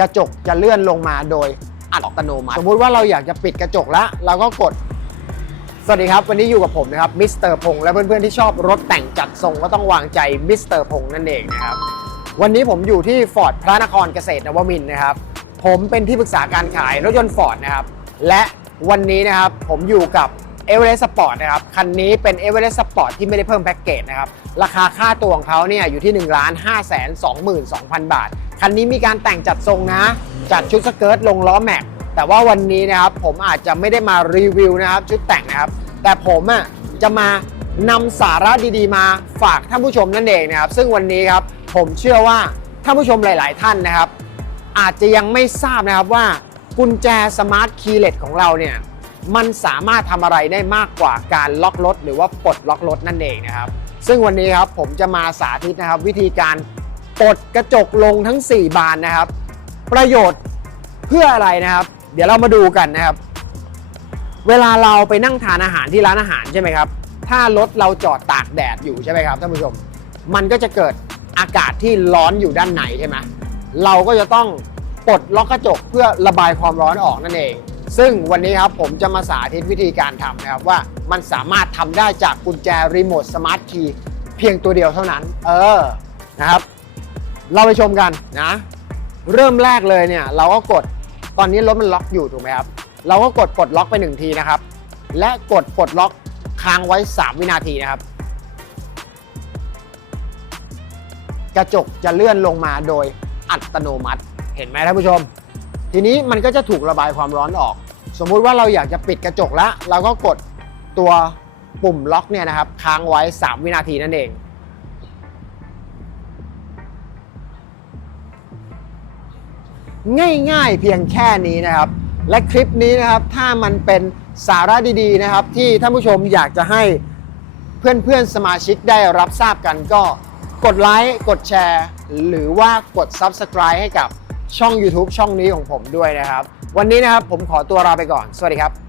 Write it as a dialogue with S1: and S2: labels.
S1: กระจกจะเลื่อนลงมาโดยอัตโนมัติ สมมุติว่าเราอยากจะปิดกระจกแล้วเราก็กด สวัสดีครับ วันนี้อยู่กับผมนะครับมิสเตอร์พงษ์และเพื่อนๆที่ชอบรถแต่งจัดทรงก็ต้องวางใจมิสเตอร์พงษ์นั่นเองนะครับ วันนี้ผมอยู่ที่ฟอร์ดพระนครเกษตรนวมินทร์นะครับ ผมเป็นที่ปรึกษาการขายรถยนต์ฟอร์ดนะครับ และวันนี้นะครับผมอยู่กับเอเวอเรสต์สปอร์ตนะครับ คันนี้เป็นเอเวอเรสต์สปอร์ตที่ไม่ได้เพิ่มแพ็กเกจนะครับ ราคาค่าตัวของเขาเนี่ยอยู่ที่ 1 5 2 2 2 0 0 0 บาท คันนี้มีการแต่งจัดทรงนะ จัดชุดสเกิร์ตลงล้อแม็ก แต่ว่าวันนี้นะครับผมอาจจะไม่ได้มารีวิวนะครับ ชุดแต่งนะครับ แต่ผมอะจะมานำสาระดีๆ มาฝากท่านผู้ชมนั่นเองนะครับ ซึ่งวันนี้ครับผมเชื่อว่าท่านผู้ชมหลาย ๆ ท่านนะครับ อาจจะยังไม่ทราบนะครับว่ากุญแจสมาร์ทคีย์เลสของเราเนี่ยมันสามารถทำอะไรได้มากกว่าการล็อกรถหรือว่าปลดล็อกรถนั่นเองนะครับ ซึ่งวันนี้ครับผมจะมาสาธิตนะครับวิธีการ ปลดกระจกลงทั้ง 4 บานนะครับ ประโยชน์เพื่ออะไรนะครับ เดี๋ยวเรามาดูกันนะครับ เวลาเราไปนั่งทานอาหารที่ร้านอาหารใช่ไหมครับ ถ้ารถเราจอดตากแดดอยู่ใช่ไหมครับท่านผู้ชม มันก็จะเกิดอากาศที่ร้อนอยู่ด้านในใช่ไหมเราก็จะต้องปลดล็อกกระจกเพื่อระบายความร้อนออกนั่นเอง ซึ่งวันนี้ครับผมจะมาสาธิตวิธีการทำนะครับว่ามันสามารถทำได้จากกุญแจรีโมทสมาร์ทคีย์เพียงตัวเดียวเท่านั้น เออนะครับ เราไปชมกันนะ เริ่มแรกเลยเนี่ย เราก็กดตอนนี้รถมันล็อกอยู่ถูกไหมครับ เราก็กดปลดล็อกไป 1 ทีนะครับ และกดปลดล็อกค้างไว้ 3 วินาทีนะครับ กระจกจะเลื่อนลงมาโดยอัตโนมัติ เห็นไหมท่านผู้ชม ทีนี้มันก็จะถูกระบายความร้อนออก สมมุติว่าเราอยากจะปิดกระจกแล้วเราก็กดตัวปุ่มล็อกเนี่ยนะครับ ค้างไว้ 3 วินาทีนั่นเอง ง่ายๆเพียงแค่นี้นะครับ และคลิปนี้นะครับถ้ามันเป็นสาระดีๆนะครับ ที่ท่านผู้ชมอยากจะให้เพื่อนๆสมาชิกได้รับทราบกันก็กดไลค์กดแชร์ หรือว่ากด Subscribe ให้กับช่อง YouTube ช่องนี้ของผมด้วยนะครับ วันนี้นะครับผมขอตัวลาไปก่อน สวัสดีครับ